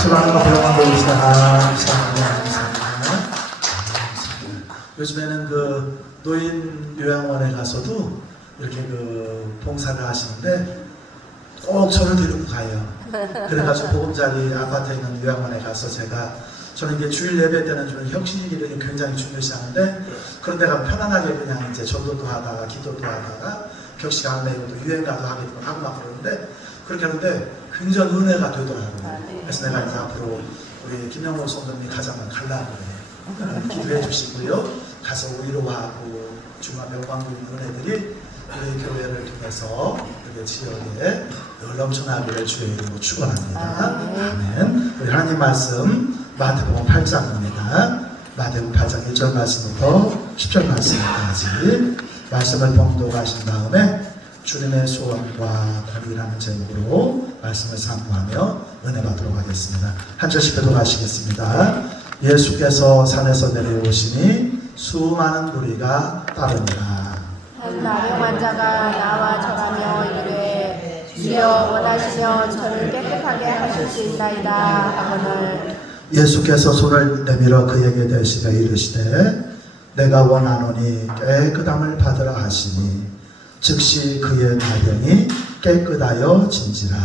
수많은 거 배워만 보입시다. 감사합니다. 요즘에는 그 노인 요양원에 가서도 이렇게 그 봉사를 하시는데 꼭 저를 데리고 가요. 그래가지고 보금자리 아파트에 있는 요양원에 가서 저는 이게 주일 예배 때는 좀 혁신일을 굉장히 중요시하는데 그런 데 가면 편안하게 그냥 이제 전도도 하다가 기도도 하다가 격식안 내고도 유행가도 하고 막 그러는데 그렇게 하는데 굉장히 은혜가 되더라고요. 그래서 내가 이제 앞으로 우리 김영호 성도님이 가자면 가려고 그래요. 기도해 주시고요. 가서 위로하고 중간 명방구 있는 은혜들이 우리 교회를 통해서 우리 지역에 늘 넘쳐나기를 주의 이름으로 축원합니다. 아멘. 우리 하나님 말씀 마태복음 8장입니다. 마태복음 8장 1절 말씀부터 10절 말씀까지 말씀을 봉독하신 다음에 주님의 소원과 답이라는 제목으로 말씀을 상고하며 은혜 받도록 하겠습니다. 한 절씩 배독하시겠습니다. 예수께서 산에서 내려오시니 수많은 무리가 따르니라. 한 나병 환자가 나와 절하며 이르되 주여 원하시면 저를 깨끗하게 하실 수 있나이다 하거늘 예수께서 손을 내밀어 그에게 대시되 이르시되 내가 원하노니 깨끗함을 받으라 하시니 즉시 그의 나병이 깨끗하여 진지라.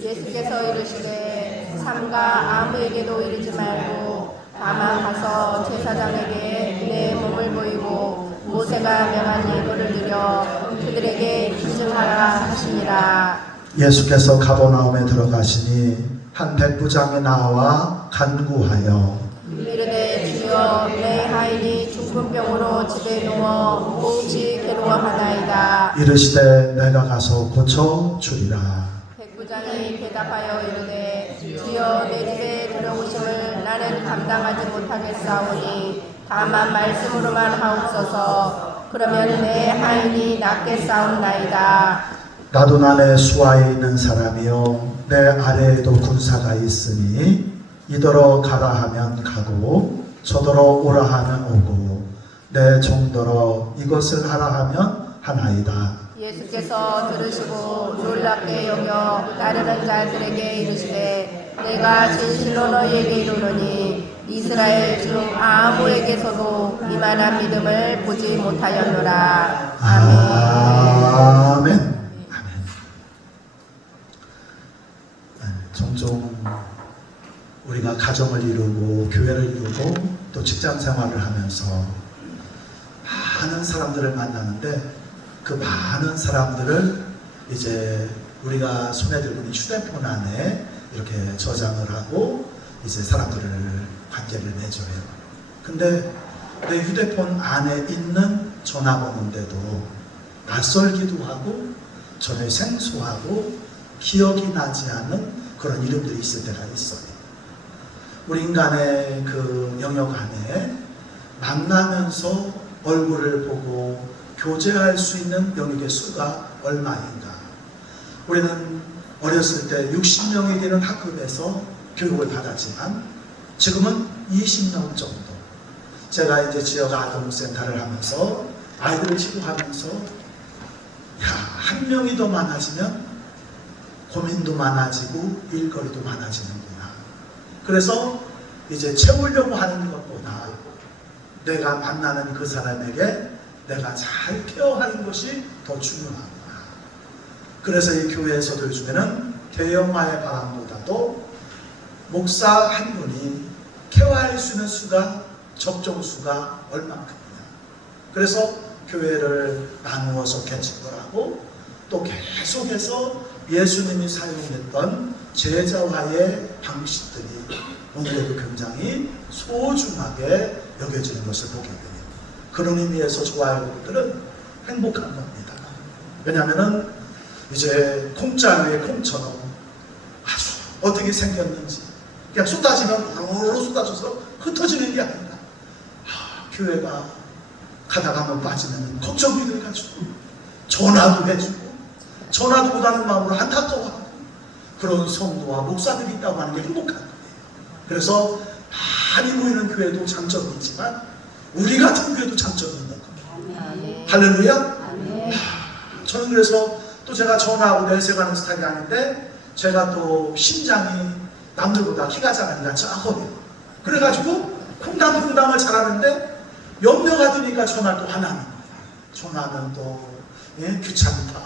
예수께서 이르시되 삼가 아무에게도 이르지 말고 다만 가서 제사장에게 내 몸을 보이고 모세가 명한 예물을 드려 그들에게 기증하라 하시니라. 예수께서 가버나움에 들어가시니 한 백부장이 나와 간구하여 이르되 주여 내 하인이 중풍병으로 집에 누워 몹시 괴로워하나이다. 이르시되 내가 가서 고쳐 주리라. 백부장이 대답하여 이르되 주여 내 집에 들어오심을 나는 감당하지 못하겠사오니 다만 말씀으로만 하옵소서. 그러면 내 하인이 낫겠사옵나이다. 나도 난의 수하에 있는 사람이요 내 아래에도 군사가 있으니 이더러 가라 하면 가고 저더러 오라 하면 오고 내 종더러 이것을 하라 하면 하나이다. 예수께서 들으시고 놀랍게 여겨 따르는 자들에게 이르시되 내가 진실로 너희에게 이르노니 이스라엘 중 아무에게서도 이만한 믿음을 보지 못하였노라. 아멘. 아멘. 종종 우리가 가정을 이루고 교회를 이루고 또 직장 생활을 하면서 많은 사람들을 만나는데 그 많은 사람들을 이제 우리가 손에 들고 있는 휴대폰 안에 이렇게 저장을 하고 이제 사람들을 관계를 맺어요. 근데 내 휴대폰 안에 있는 전화번호인데도 낯설기도 하고 전혀 생소하고 기억이 나지 않는 그런 이름들이 있을 때가 있어요. 우리 인간의 그 영역 안에 만나면서 얼굴을 보고 교제할 수 있는 영역의 수가 얼마인가. 우리는 어렸을 때 60명이 되는 학급에서 교육을 받았지만 지금은 20명 정도. 제가 이제 지역 아동센터를 하면서 아이들을 치료하면서 한 명이 더 많아지면 고민도 많아지고 일거리도 많아지는구나. 그래서 이제 채우려고 하는 것보다 내가 만나는 그 사람에게 내가 잘 케어하는 것이 더 중요하구나. 그래서 이 교회에서도 요즘에는 대형화의 바람보다도 목사 한 분이 케어할 수 있는 수가 적정수가 얼만큼이냐. 그래서 교회를 나누어서 개척을 하고 또 계속해서 예수님이 사용했던 제자화의 방식들이 오늘에도 굉장히 소중하게 여겨지는 것을 보게 돼요. 그런 의미에서 좋아요들은 행복한 겁니다. 왜냐하면 이제 콩자 위에 콩처럼 아주 어떻게 생겼는지 그냥 쏟아지면 우르르 쏟아져서 흩어지는 게 아니라 교회가 가다가 한번 빠지면 걱정이 돼가지고 전화도 해주고 전화도 못하는 마음으로 안타까워하고 그런 성도와 목사들이 있다고 하는 게 행복한 거예요. 그래서 많이 모이는 교회도 장점이 있지만 우리 같은 교회도 장점이 있는 겁니다. 할렐루야. 저는 그래서 또 제가 전화하고 내세가는 스타일이 아닌데 제가 또 심장이 남들보다 키가 작으니까 작거든요. 그래가지고 콩당콩당을 잘하는데 연명가 드니까 전화를 또 안 하는 거예요. 전화는 또 귀찮다.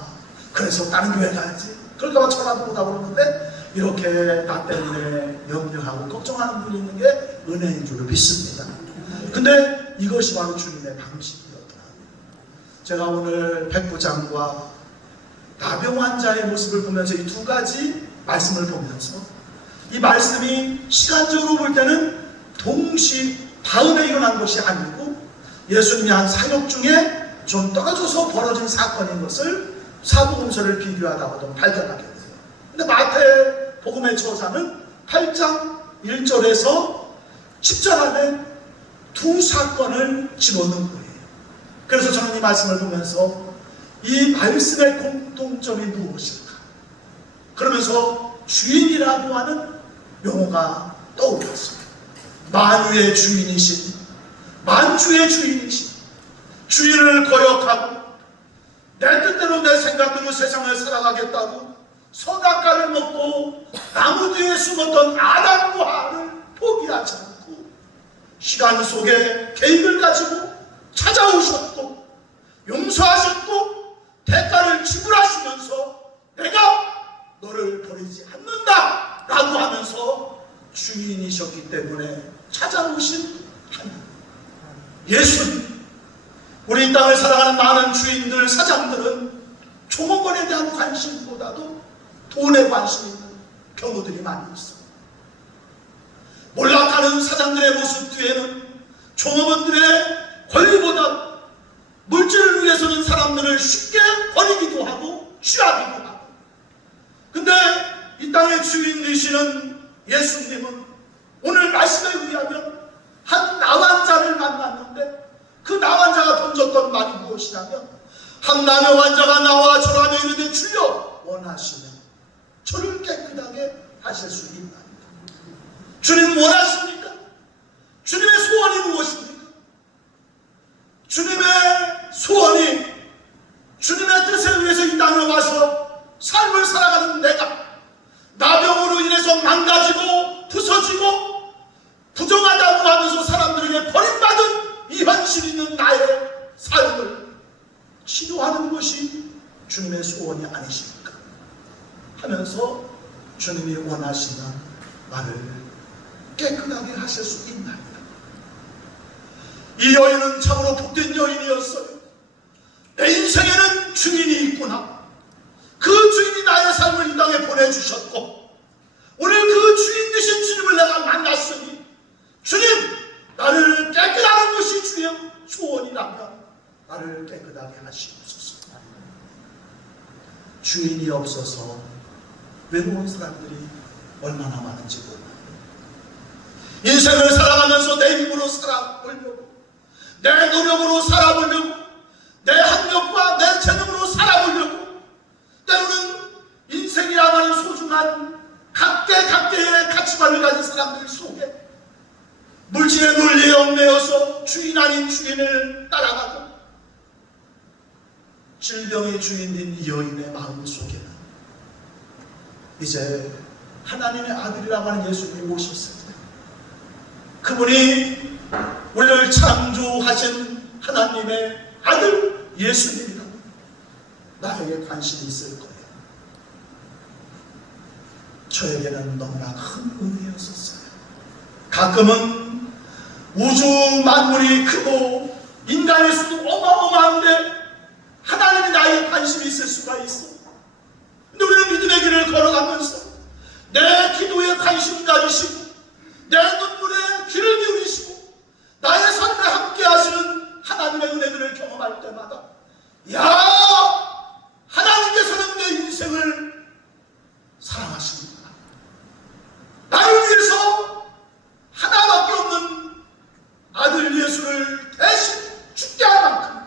그래서 다른 교회 가야지. 그럴까봐 전화도 못하고 그러는데 이렇게 나 때문에 염려하고 걱정하는 분이 있는 게 은혜인 줄 믿습니다. 근데 이것이 바로 주님의 방식이었더라고요. 제가 오늘 백부장과 나병 환자의 모습을 보면서 이 두 가지 말씀을 보면서 이 말씀이 시간적으로 볼 때는 다음에 일어난 것이 아니고 예수님이 한 사역 중에 좀 떨어져서 벌어진 사건인 것을 사복음서를 비교하다가도 발견하게 돼요. 근데 마태 복음의 저자는 8장 1절에서 10절 안에 두 사건을 집어넣은 거예요. 그래서 저는 이 말씀을 보면서 이 말씀의 공통점이 무엇일까? 그러면서 주인이라고 하는 용어가 떠올랐습니다. 만유의 주인이신, 만주의 주인이신, 주인을 거역하고 내 뜻대로 내 생각대로 세상을 살아가겠다고 선악과를 먹고 나무 뒤에 숨었던 아담과 하와를 포기하지 않고 시간 속에 계획을 가지고 찾아오셨고 용서하셨고 대가를 지불하시면서 내가 너를 버리지 않는다 라고 하면서 주인이셨기 때문에 찾아오신 하나님 예수님. 우리 이 땅을 살아가는 많은 주인들, 사장들은 종업원에 대한 관심보다도 돈에 관심 있는 경우들이 많이 있어요. 몰락하는 사장들의 모습 뒤에는 종업원들의 권리보다 물질을 위해서는 사람들을 쉽게 버리기도 하고 취하기도 하고. 근데 이 땅의 주인 되시는 예수님은 오늘 말씀에 의하면 한 나환자를 만났는데 그 나환자가 던졌던 말이 무엇이냐면 한 남의 환자가 나와 절하며 이르되 주여 원하시면 저를 깨끗하게 하실 수 있나이다. 주님 원하십니까? 주님의 소원이 무엇입니까? 주님의 소원이 주님의 뜻에 의해서 이 땅에 와서 삶을 살아가는 내가 나병으로 인해서 망가지고 부서지고 부정하다고 하면서 사람들에게 버림받은 이 현실 있는 나의 삶을 치료하는 것이 주님의 소원이 아니십니까? 하면서 주님이 원하시는 나를 깨끗하게 하실 수 있나이다. 이 여인은 참으로 복된 여인이었어요. 내 인생에는 주인이 있구나. 그 주인이 나의 삶을 이 땅에 보내주셨고 오늘 그 주인 되신 주님을 내가 만났으니 주님 나를 깨끗하게 하는 것이 주의 소원이라면 나를 깨끗하게 하시옵소서. 주인이 없어서 외로운 사람들이 얼마나 많은지 몰라요. 인생을 살아가면서 내 힘으로 살아보려고 내 노력으로 살아보려고 내 학력과 내 재능으로 살아보려고 때로는 인생이라는 소중한 각계의 가치관을 가진 사람들 속에 물질의 논리에 얽매여서 주인 아닌 주인을 따라가고 질병의 주인인 이 여인의 마음 속에는 이제 하나님의 아들이라고 하는 예수님이 오셨을 때 그분이 우리를 창조하신 하나님의 아들 예수님이라고 나에게 관심이 있을 거예요. 저에게는 너무나 큰 은혜였었어요. 가끔은 우주 만물이 크고 인간의 수도 어마어마한데 하나님이 나에게 관심이 있을 수가 있어. 근데 우리는 믿음의 길을 걸어가면서 내 기도에 관심 가지시고 내 눈물에 귀를 기울이시고 나의 삶에 함께 하시는 하나님의 은혜들을 경험할 때마다 야 하나님께서는 내 인생을 사랑하십니다. 나를 위해서 하나밖에 없는 아들 예수를 대신 죽게 할 만큼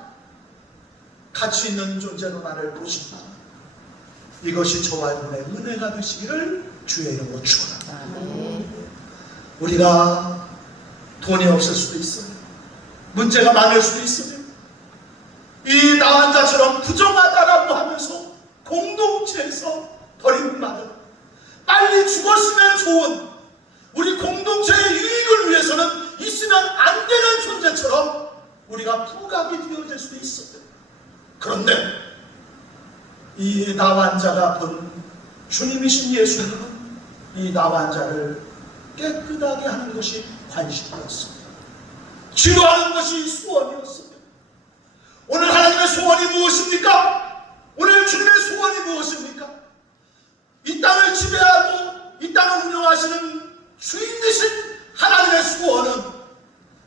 가치 있는 존재로 나를 보신다. 이것이 저와 여러분의 은혜가 되시기를 주의 이름으로 축원합니다. 우리가 돈이 없을 수도 있어요. 문제가 많을 수도 있어요. 이 나환자처럼 부정하다라고 하면서 공동체에서 버림받은 빨리 죽었으면 좋은 없으면 안 되는 존재처럼 우리가 부각이 되어질 수도 있어요. 그런데 이 나환자가 본 주님이신 예수님은 이 나환자를 깨끗하게 하는 것이 관심이었습니다. 치료하는 것이 소원이었습니다. 오늘 하나님의 소원이 무엇입니까? 오늘 주님의 소원이 무엇입니까? 이 땅을 지배하고 이 땅을 운영하시는 주인 되신 하나님의 소원은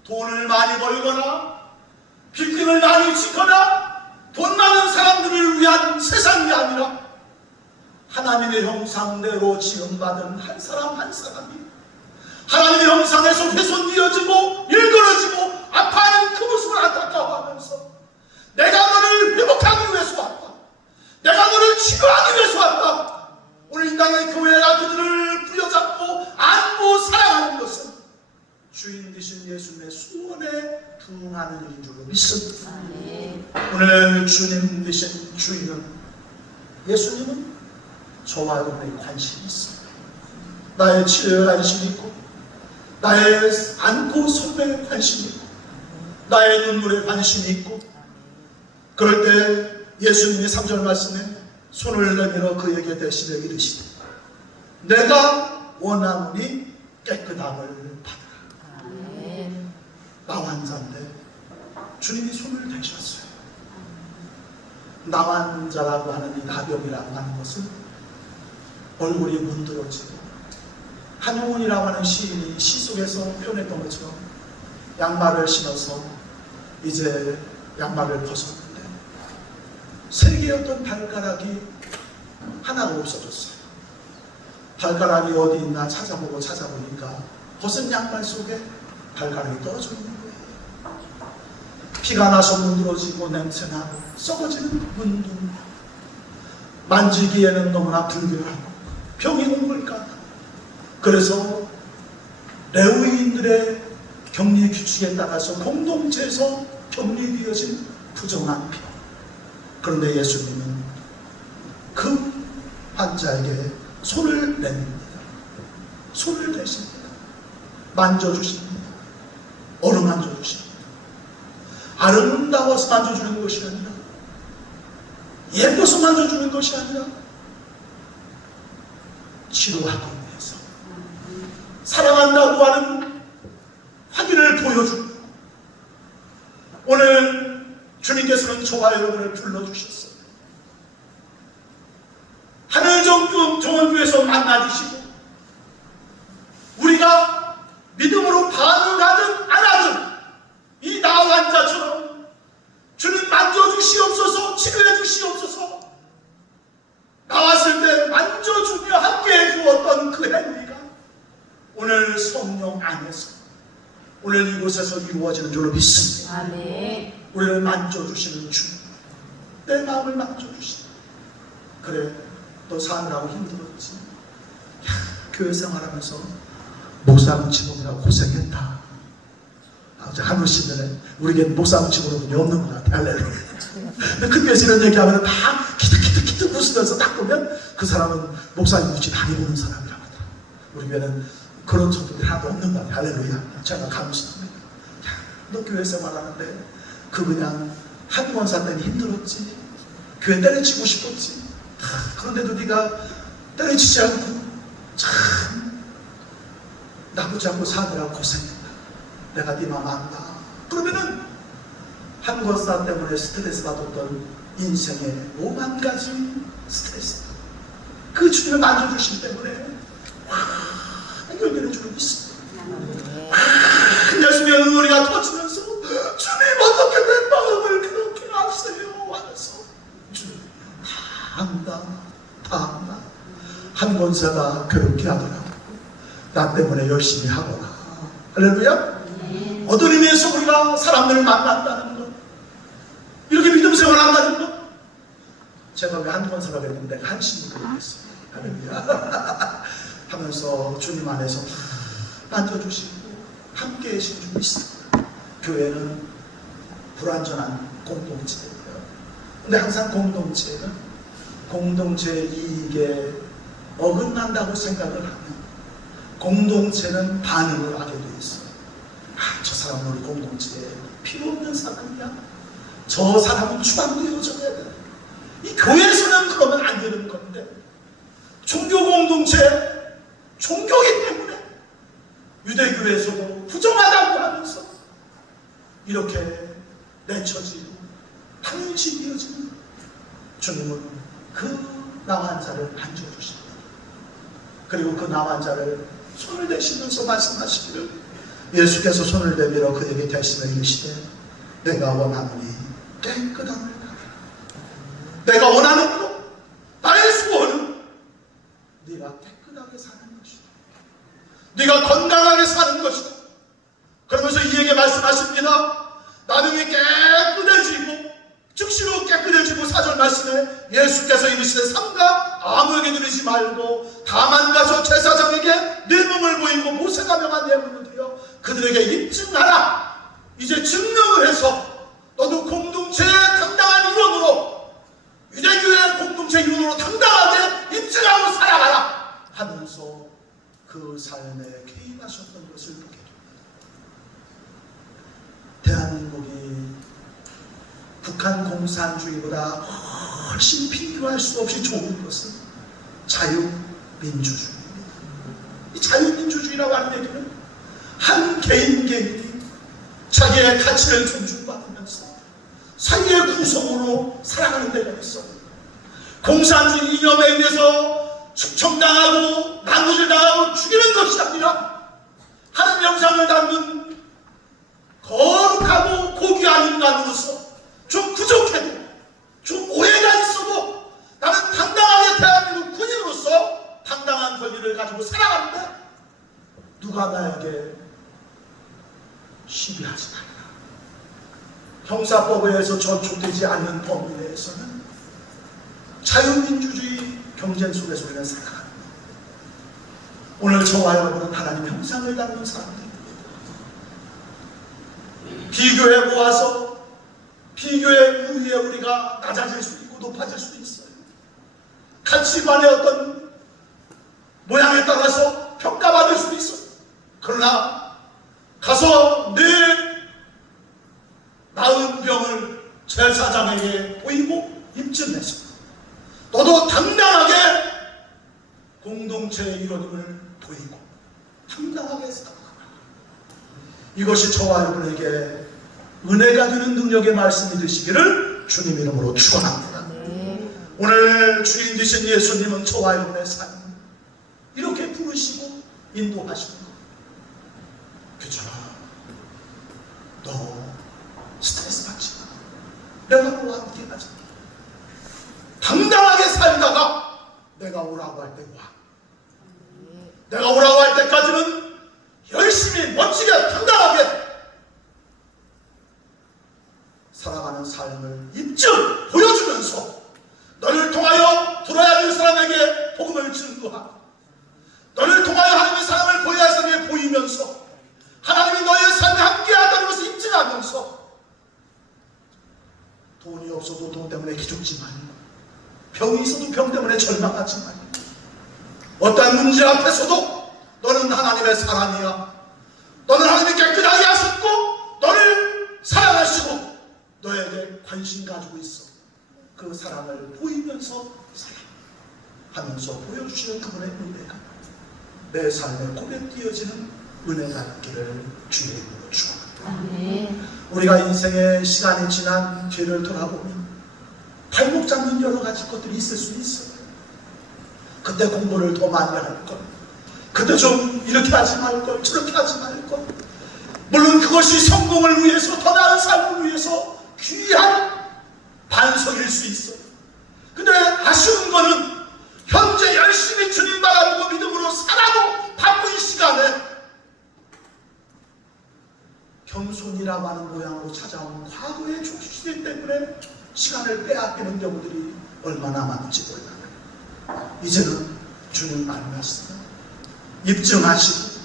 돈을 많이 벌거나 빌딩을 많이 짓거나 돈 많은 사람들을 위한 세상이 아니라 하나님의 형상대로 지음받은 한 사람 한 사람이 하나님의 형상에서 훼손되어지고 일그러지고 아파하는 그 모습을 안타까워하면서 내가 너를 회복하기 위해서 왔다. 내가 너를 치료하기 위해서 왔다. 오늘 이 땅의 교회가 그들을 부여잡고 안고 사랑하는 것은 주인 되신 예수님의 소원에 부응하는 일인 줄로 믿습니다. 오늘 주님 되신 주인은 예수님은 저와 여러분의 관심이 있습니다. 나의 치료에 관심이 있고 나의 안고 섬에 관심이 있고 나의 눈물에 관심이 있고 그럴 때 예수님이 3절 말씀에 손을 내밀어 그에게 대시며 이르시되 내가 원하노니 깨끗함을 받으라. 나환자인데 주님이 손을 대셨어요. 나환자라고 하는 이 나병이라고 하는 것은 얼굴이 문드러지고 한용운이라고 하는 시인이 시 속에서 표현했던 것처럼 양말을 신어서 이제 양말을 벗었는데 세 개였던 발가락이 하나가 없어졌어요. 발가락이 어디 있나 찾아보니까 벗은 양말 속에 발가락이 떨어져 있는 거예요. 피가 나서 문드러지고 냄새나고 썩어지는 문둥 만지기에는 너무나 불결하고 병이 온 걸까. 그래서 레위인들의 격리 규칙에 따라서 공동체에서 격리되어진 부정한 피. 그런데 예수님은 그 환자에게 손을 냅니다. 손을 대십니다. 만져주십니다. 어루만져주십니다. 아름다워서 만져주는 것이 아니라 예뻐서 만져주는 것이 아니라 치료하기 위해서 사랑한다고 하는 확인을 보여줍니다. 오늘 주님께서는 저와 여러분을 불러주셨어요. 하늘정교회에서 만나주시고 우리가 믿음으로 반응하든 안 하든 이 나환자처럼 주님 만져주시옵소서, 치료해주시옵소서, 나왔을 때 만져주며 함께 해주었던 그 행위가 오늘 성령 안에서 오늘 이곳에서 이루어지는 줄로 믿습니다. 아멘. 우리를 만져주시는 주님, 내 마음을 만져주시는. 그래, 너 사느라고 힘들었지. 야, 교회 생활하면서 목사무치범이라고 고생했다. 어제 한우씨는 우리에게 목사무치범이 없는 것 같아. 할렐루야. 그때 이런 얘기하면 다 키득키득 웃으면서 딱 보면 그 사람은 목사님 눈치 많이 보는 사람이라고 하더라. 우리 교회는 그런 정도들이 하나도 없는 것 같아. 할렐루야. 제가 감사합니다. 야, 너 교회 생활하는데 그 그냥 한 권사 때문에 힘들었지. 교회 때려치고 싶었지. 그런데도 네가 때려치지 않고 참 나쁘지 않고 사느라고 고생했다. 내가 네 마음 안다. 그러면은 한 권사 때문에 스트레스 받았던 인생의 5만 가지 스트레스, 그 주님을 만져주신 때문에 해결되는 줄로 믿습니다. 예수님의 의리가 터지면서 주님 어떻게 내 마음을 그렇게 아세요? 하면서 주님 다 안다. 한 권사가 그렇게 하더라고. 나 때문에 열심히 하거라. 할렐루야. 어떤 의미에서 우리가 사람들을 만난다는 것, 이렇게 믿음 생활을 한다는 것, 제가 왜 한 권사가 됐는데 한심을 그랬어요. 할렐루야. 하면서 주님 안에서 만져주시고 함께 계신 줄 믿습니다. 교회는 불완전한 공동체예요. 근데 항상 공동체는 공동체의 이익에 어긋난다고 생각을 하면 공동체는 반응을 하게 돼 있어요. 저 사람은 우리 공동체에 필요 없는 사람이야. 저 사람은 추방되어져야 돼. 이 교회에서는 그러면 안 되는 건데, 종교 공동체, 종교이기 때문에 유대교회에서도 부정하다고 하면서 이렇게 내쳐지고 당연시 되어지는, 주님은 그 나환 자를 앉혀주십니다. 그리고 그 나환 자를 손을 대시면서 말씀하시기를, 예수께서 손을 내밀어 그에게 대시며 이르시되 내가 원하노니 깨끗함을 받으라. 내가 원하는 것, 나의 소원은 네가 깨끗하게 사는 것이다. 네가 건강하게 사는 것이다. 그러면서 이에게 말씀하십니다. 나중에 깨끗해지고, 즉시로 깨끗해지고, 4절 말씀에 예수께서 이르시되 삼가 아무에게 누리지 말고 다만 가서 제사장에게 내 몸을 보이고 모세가 명한 내 몸을 드려 그들에게 입증하라. 이제 증명을 해서 너도 공동체의 당당한 일원으로, 유대교회 공동체 일원으로 당당하게 입증하고 살아가라 하면서 그 삶에 개입하셨던 것을 보게 됩니다. 대한민국이 북한 공산주의보다 훨씬 비교할 수 없이 좋은 것은 자유민주주의입니다. 이 자유민주주의라고 하는 얘기는 한 개인이 자기의 가치를 존중받으면서 자기의 구성으로 살아가는 데가 있어요. 공산주의 이념에 의해서 축청당하고 난도질당하고 죽이는 것이 아니라 하나님 영상을 담은 거룩하고 고귀한 인간으로서 좀 부족해도, 좀 오해가 있어도 나는 당당하게 대한민국 군인으로서 당당한 권위를 가지고 살아가는데 누가 나에게 시비하지 말라. 형사법에 의해서 저촉되지 않는 범위 내에서는 자유민주주의 경쟁 속에서 우리는 살아갑니다. 오늘 저와 여러분은 하나님 형상을 담는 사람들입니다. 비교해 보아서 비교의 우위에 우리가 낮아질 수 있고 높아질 수 있어요. 가치관의 어떤 모양에 따라서 평가받을 수 있어요. 그러나 가서 내 나은 병을 제사장에게 보이고 입증해서 너도 당당하게 공동체의 일원임을 보이고 당당하게 살아가라. 이것이 저와 여러분에게 은혜가 되는 능력의 말씀이 되시기를 주님 이름으로 축원합니다. 오늘 주인 되신 예수님은 저와 여러분의 삶 이렇게 부르시고 인도하시는 것. 괜찮아, 너 스트레스 받지 마. 내가 너와 함께 하자. 당당하게 살다가 내가 오라고 할 때 와. 내가 오라고 할 때까지는 열심히 멋지게 당당하게 살아가는 삶을 입증 보여주면서 너를 통하여 들어야 될 사람에게 복음을 증거하고, 너를 통하여 하나님의 사랑을 보여야 할 사람에게 보이면서 하나님이 너의 삶에 함께하다는 것을 입증하면서 돈이 없어도 돈 때문에 기죽지 말고, 병이 있어도 병 때문에 절망하지 말고, 어떠한 문제 앞에서도 너는 하나님의 사람이야. 너는 하나님이 깨끗하게 하셨고 너를 사랑하시고 너에게 관심 가지고 있어. 그 사랑을 보이면서 사랑하면서 보여주시는 그분의 은혜가 내 삶에 고백되어지는 은혜가 있기를 주의 이름으로 축원합니다. 우리가 인생의 시간이 지난 뒤를 돌아보면 발목 잡는 여러 가지 것들이 있을 수 있어요. 그때 공부를 더 많이 할 것, 그때 좀 이렇게 하지 말 것, 저렇게 하지 말 것. 물론 그것이 성공을 위해서, 더 나은 삶을 위해서 귀한 반석일 수 있어요. 근데 아쉬운 거는 현재 열심히 주님 바라보고 믿음으로 살아도 바쁜 시간에 겸손이라고 하는 모양으로 찾아온 과거의 족시대 때문에 시간을 빼앗기는 경우들이 얼마나 많은지 몰라요. 이제는 주님 말씀하시고 입증하시고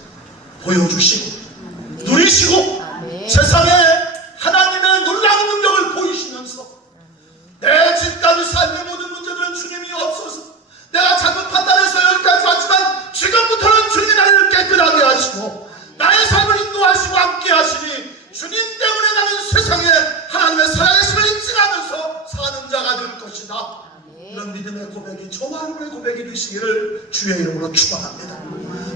보여주시고 누리시고 세상에 하나님의 놀라운 능력을 보이시면서 내 지금까지 삶의 모든 문제들은 주님이 없어서 내가 잘못 판단해서 여기까지 왔지만 지금부터는 주님이 나를 깨끗하게 하시고 나의 삶을 인도하시고 함께 하시고 고백이 되시기를 주의 이름으로 축원합니다.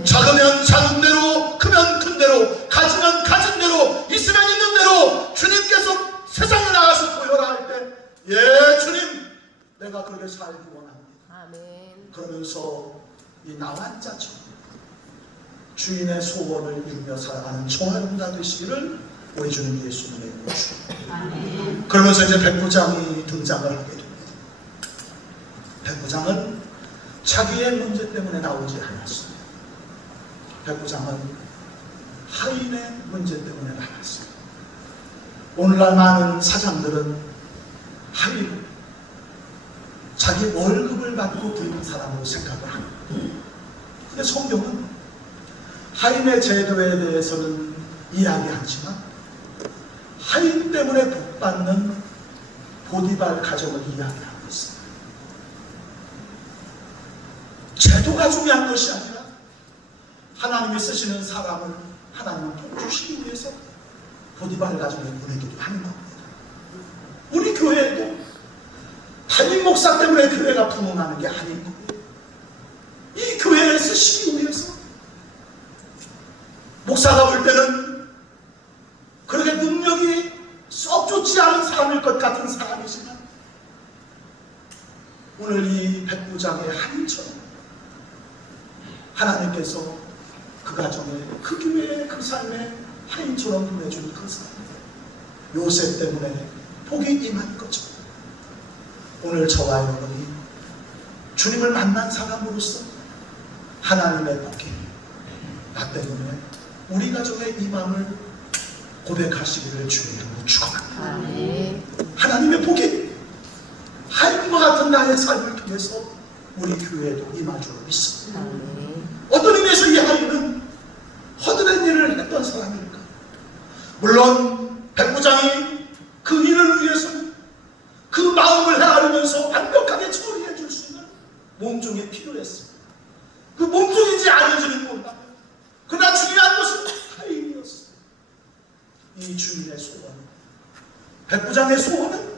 작으면 작은 대로, 크면 큰 대로, 가지면 가진 대로, 있으면 있는 대로 주님께서 세상에 나가서 보여라 할 때, 예 주님 내가 그렇게 살기 원합니다. 아멘. 그러면서 이 나환자처럼 주인의 소원을 이루며 살아가는 종아름다 되시기를 우리 주님 예수님의 이름으로 축원합니다. 그러면서 이제 백부장이 등장을 하게 됩니다. 백부장은 자기의 문제 때문에 나오지 않았습니다. 백부장은 하인의 문제 때문에 나왔습니다. 오늘날 많은 사장들은 하인, 자기 월급을 받고 부는 사람으로 생각을 합니다. 근데 성경은 하인의 제도에 대해서는 이야기하지만 하인 때문에 복받는 보디발 가정을 이야기하고 있습니다. 제도가 중요한 것이 아니라 하나님이 쓰시는 사람을 하나님은 도와주시기 위해서 보디발 가정을 보내기도 하는 겁니다. 우리 교회도 담임 목사 때문에 교회가 부흥하는 게 아닌 겁니다. 이 교회에 쓰시기 위해서 목사가 볼 때는 그렇게 능력이 썩 좋지 않은 사람일 것 같은 사람이지만 오늘 이 백부장의 하인처럼 하나님께서 그 가정에, 그 교회에, 그 삶에 하인처럼 보내준 그 사람, 요셉 때문에 복이 임한 것처럼 오늘 저와 여러분이 주님을 만난 사람으로서 하나님의 복이 나 때문에 우리 가정의 임함을 고백하시기를 주의 이름으로 축원합니다. 하나님의 복이 하인과 같은 나의 삶을 통해서 우리 교회에도 임할 줄 믿습니다. 어떤 의미에서 이 하인은 허드렛 일을 했던 사람일까? 물론 백부장이 그 일을 위해서 그 마음을 헤아리면서 완벽하게 처리해 줄 수 있는 몸종이 필요했습니다. 그 몸종인지 아닌지는 몰라. 그러나 중요한 것은 하인이었습니다. 이 주인의 소원, 백부장의 소원은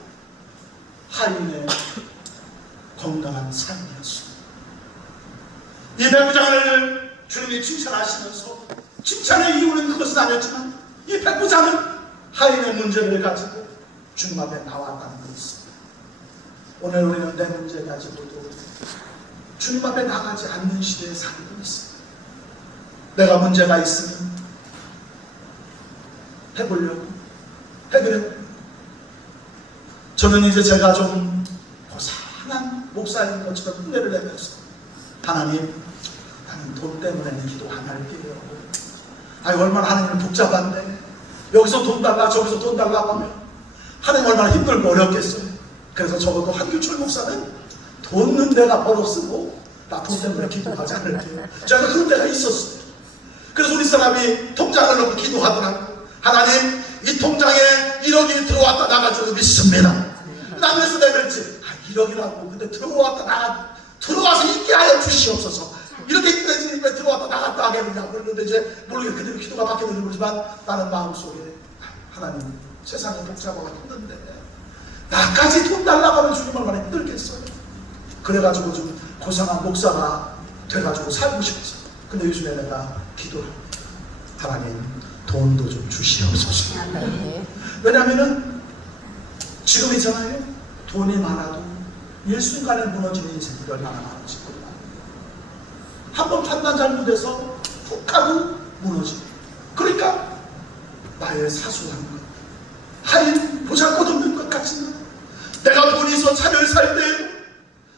하인의 건강한 삶이었습니다. 이 백부장을 주님이 칭찬하시면서 칭찬의 이유는 그것은 아니었지만 이 백부장은 하인의 문제를 가지고 주님 앞에 나왔다는 것입니다. 오늘 우리는 내 문제 가지고도 주님 앞에 나가지 않는 시대에 살고 있습니다. 내가 문제가 있으면 해보려고 해결해보려고. 저는 이제 제가 좀 고상한 목사인 것처럼 흉내를 내면서 하나님, 나는 돈 때문에는 기도 안 할게요. 아니 얼마나 하나님은 복잡한데 여기서 돈 달라 저기서 돈 달라고 하면 하나님 얼마나 힘들고 어렵겠어요. 그래서 적어도 한규철 목사는 돈 넣는 데가 벌었으고 나 돈 때문에 기도하지 않을게요. 제가 그런 데가 있었어요. 그래서 우리 사람이 통장을 넣고 기도하더라고요. 하나님 이 통장에 1억이 들어왔다 나가지고 믿습니다. 남에서 내밀지 1억이라고 근데 들어와서 있게 하여 주시옵소서. 이렇게 입에 들어왔다 나갔다 하겠느냐고. 그런데 이제 모르게 그대로 기도가 바뀌는 거지만 나는 마음속에 하나님 세상이 복잡하고 힘든데 나까지 돈 달라고 하면 주님 얼마나 힘들겠어요. 그래가지고 좀 고상한 목사가 돼가지고 살고 싶었어. 근데 요즘에 내가 기도를 합니다. 하나님 돈도 좀 주시옵소서. 왜냐하면은 지금 있잖아요. 돈이 많아도 일순간에 무너지는 인생들이 얼마나 많은지 몰라요. 한번 판단 잘못해서 훅 하고 무너지고. 그러니까 나의 사소한 것, 하인 보잘것없는 것 같지만 내가 돈 있어 차를 살 때에도,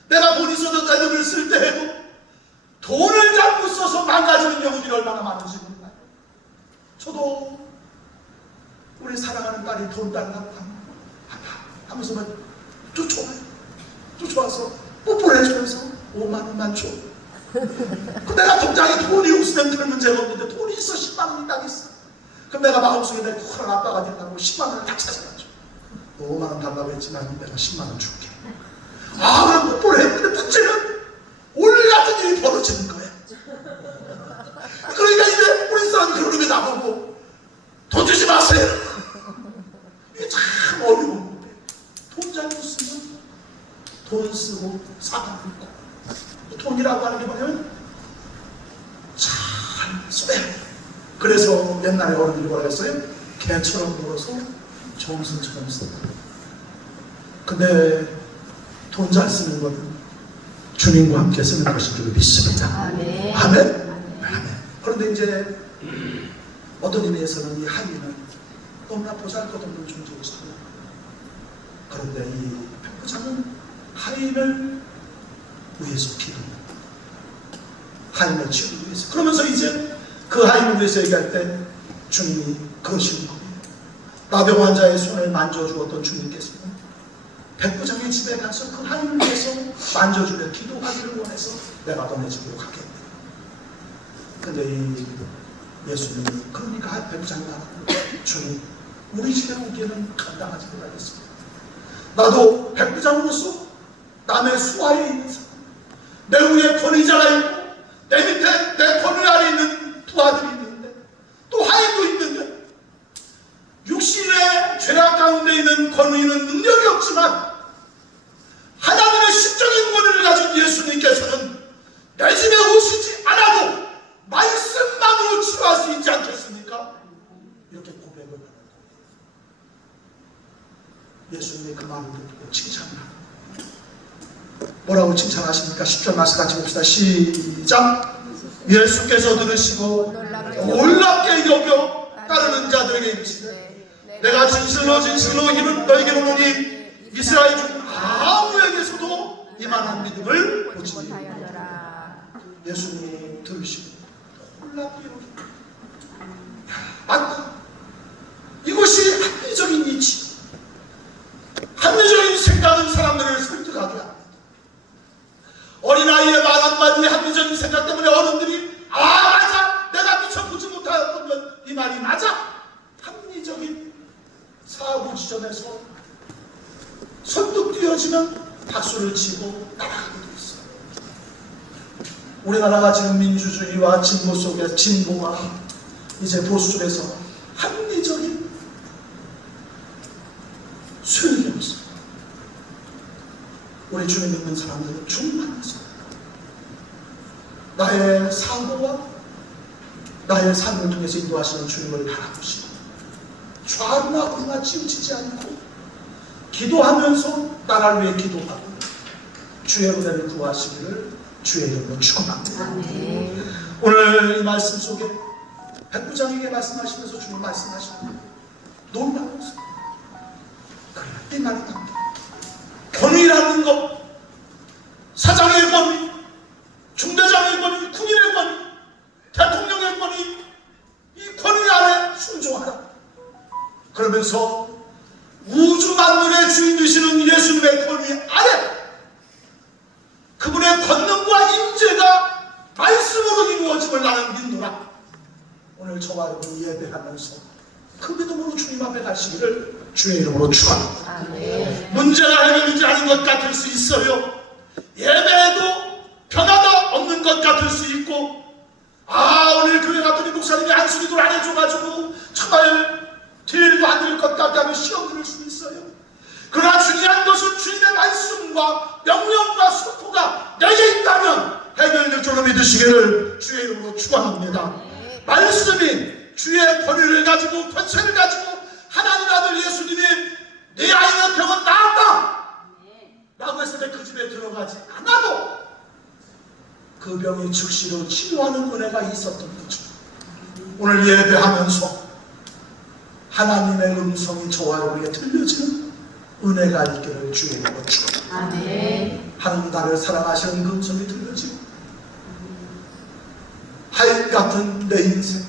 내가 돈 있어서 자녀를 쓸 때에도 돈을 잘못 써서 망가지는 경우들이 얼마나 많은지 몰라요. 저도 우리 사랑하는 딸이 돈 달라고 하면서 막 쫓아와서 뽀뽀를 해주면서 5만 원만 줘. 그 내가 통장에 돈이 없으면 별 문제가 없는데 돈이 있어 10만 원이 딱 있어. 그럼 내가 마음속에 내 큰 아빠가 된다고 10만 원을 딱 찾아가죠. 5만 원 달라고 했지만 내가 10만 원 줄게. 그럼 뽀뽀를 했는데 문제는 올 같은 일이 벌어지는 거야. 그러니까 이제 우리 사람 그런 놈이 나보고 돈 주지 마세요. 이게 참 어려운 거예요. 돈 잘못 쓰면 돈 쓰고 사람 있고 돈 용이라고 하는 게 뭐냐면 잘 써야 돼. 그래서 옛날에 어른들이 뭐라 했어요? 개처럼 물어서 정승처럼 쓴다. 근데 돈 잘 쓰는 건 주님과 함께 쓰는 것인 줄 믿습니다. 아멘. 아멘? 아멘. 그런데 이제 어떤 의미에서는 이 하인은 너무나 보잘것없는 존재였어요. 그런데 이 백부장은 하인을 위해서 기도합니다. 하인을 치우기 위해서. 그러면서 이제 그 하인을 위해서 얘기할 때 주님이 그러시는 겁니다. 나병 환자의 손을 만져주었던 주님께서는 백부장의 집에 가서 그 하인을 위해서 만져주며 기도하기를 원해서 내가 너네 집으로 가겠다. 근데 이 예수님이 그러니까 백부장이 말하고 주님 우리 집에 오기에는 감당하지 못하겠습니다. 나도 백부장으로서 남의 수하에 있는 사람, 내 위에 권위자가 있고 내 밑에 내 권위 아래 있는 부하들이 있는데 또 하인도 있는데 육신의 죄악 가운데 있는 권위는 능력이 없지만 하나님의 신적인 권위를 가진 예수님께서는 내 집에 오시지 않아도 말씀만으로 치유할 수 있지 않겠습니까? 이렇게 고백을 하는 거예요. 예수님이 그 말을 듣고 칭찬을 합니다. 뭐라고 칭찬하십니까? 10절 말씀 같이 봅시다. 시작. 예수께서 들으시고 놀랍게 여겨 따르는 자들에게 이르시되 내가 진실로 진실로 너에게 이르노니 이스라엘 중 아무에게서도 이만한 믿음을 보지 예수님이 들으시고 놀랍게 여겨. 맞다. 이것이 합리적인 이치, 합리적인 생각은 사람들을 설득하게 합니다. 어린아이의 말 한마디에 합리적인 생각 때문에 어른들이 맞아! 내가 미처 보지 못하였던 이 말이 맞아! 합리적인 사고 지점에서 설득되어지면 박수를 치고 따라가게 돼 있어요. 우리나라가 지금 민주주의와 진보 속에 진보와 이제 보수 쪽에서 합리적인 수용이 없어요. 우리 주님 믿는 사람들은 충만해서 나의 사고와 나의 삶을 통해서 인도하시는 주님을 바라보시고 좌우나 우나 치우치지 않고 기도하면서 나라를 위해 기도하고 주의 은혜를 구하시기를 주의 이름으로 축원합니다. 오늘 이 말씀 속에 백부장에게 말씀하시면서 주님 말씀하시는 놀라워서 그래야 이 말이 나옵니다. 권위라는 것, 사장의 권위, 중대장의 권위, 군인의 권위, 대통령의 권위, 이 권위 아래 순종하라. 그러면서 우주 만물의 주인 되시는 예수님의 권위 아래 그분의 권능과 임재가 말씀으로 이루어짐을 나는 믿노라. 오늘 저와 여러분 예배하면서 그 믿음으로 주님 앞에 가시기를 주의 이름으로 축원합니다. 문제가 해결되지 않은 것 같을 수 있어요. 예배에도 변화가 없는 것 같을 수 있고 오늘 교회 갔더니 목사님이 안수기도를 안 해줘가지고 정말 딜도 안 될 것 같다면 시험 들을 수 있어요. 그러나 중요한 것은 주님의 말씀과 명령과 선포가 내게 있다면 해결될 줄로 믿으시기를 주의 이름으로 축원합니다. 말씀이 주의 권위를 가지고 권세를 가지고 하나님 아들 예수님이 네 아이의 병은 나았다 라고 했을 때 그 집에 들어가지 않아도 그 병이 즉시로 치유하는 은혜가 있었던 거죠. 오늘 예배하면서 하나님의 음성이 저와 여러분에게 들려지는 은혜가 있기를 주의 이름으로 축원합니다. 하나님 나를 사랑하시는 그 음성이 들려지고 하인 같은 내 인생,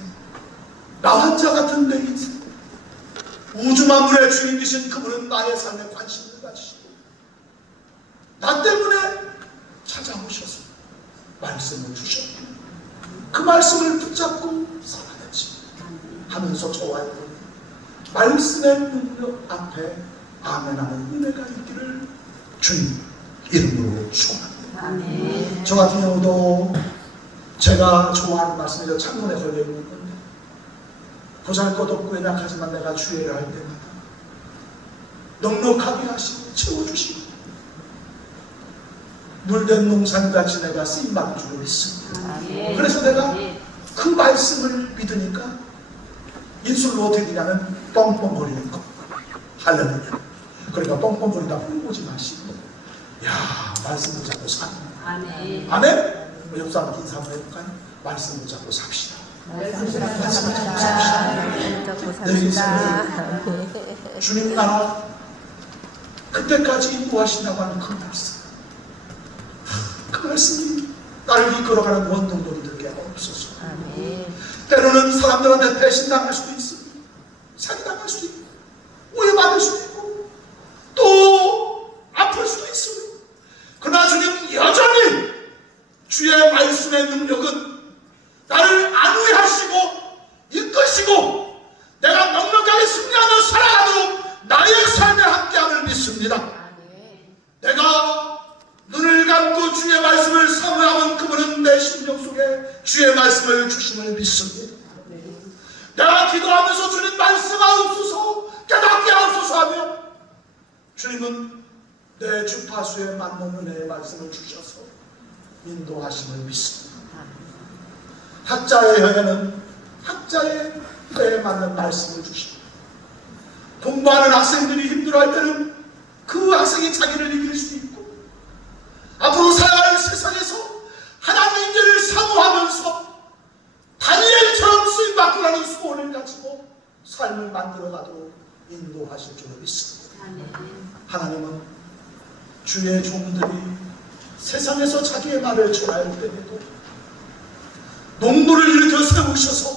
나 환자 같은 내 인생, 우주 만물의 주인이신 그분은 나의 삶에 관심을 가지시고 나 때문에 찾아오셔서 말씀을 주셨고 그 말씀을 붙잡고 살아내지 하면서 저와 여러분 말씀의 능력 앞에 아멘하는 은혜가 있기를 주님 이름으로 축원합니다. 저 같은 경우도 제가 좋아하는 말씀이죠. 창문에 걸려있는 건데 보잘것없고 연약하지만 내가 주의를 할 때마다 넉넉하게 하시고 채워주시고 물된 농산같이 내가 쓰임받을 줄 믿습니다. 아멘. 그래서 내가 그 말씀을 믿으니까 입술로 어떻게 되냐면 뻥뻥거리는 거. 할렐루야. 그러니까 뻥뻥거리다 훌보지 마시고, 야, 말씀 붙잡고 삽니다. 아멘. 아멘? 옆사람 인사 한번 해볼까요? 말씀 붙잡고 삽시다. 말씀 붙잡고 삽시다. 주님 나라 그때까지 인도하신다고 하는 그 말씀, 그 말씀이 나를 이끌어가는 원동력이 되게 없어서. 아멘. 때로는 사람들한테 배신당할 수도 있습니다. 사기당할 수도 있고, 오해받을 수도 있고, 또 아플 수도 있습니다. 그러나 주님 여전히 주의 말씀의 능력은 나를 안위하시고 이끄시고 내가 넉넉하게 승리하며 살아가도록 나의 삶에 함께함을 믿습니다. 내가 눈을 감고 주의 말씀을 사모하면 그분은 내 심령 속에 주의 말씀을 주심을 믿습니다. 내가 기도하면서 주님 말씀하옵소서, 깨닫게 하옵소서 하며 주님은 내 주파수에 맞는 은혜의 말씀을 주셔서 인도하심을 믿습니다. 학자의 혀에는 학자의 혀에 맞는 말씀을 주십니다. 공부하는 학생들이 힘들어할 때는 그 학생이 자기를 이길 수 있고, 앞으로 살아갈 세상에서 하나님의 인재를 사모하면서 다니엘처럼 쓰임받으라는 소원을 가지고 삶을 만들어가도록 인도하실 줄 믿습니다. 하나님은 주의 종들이 세상에서 자기의 말을 전할 때에도 농부를 일으켜 세우셔서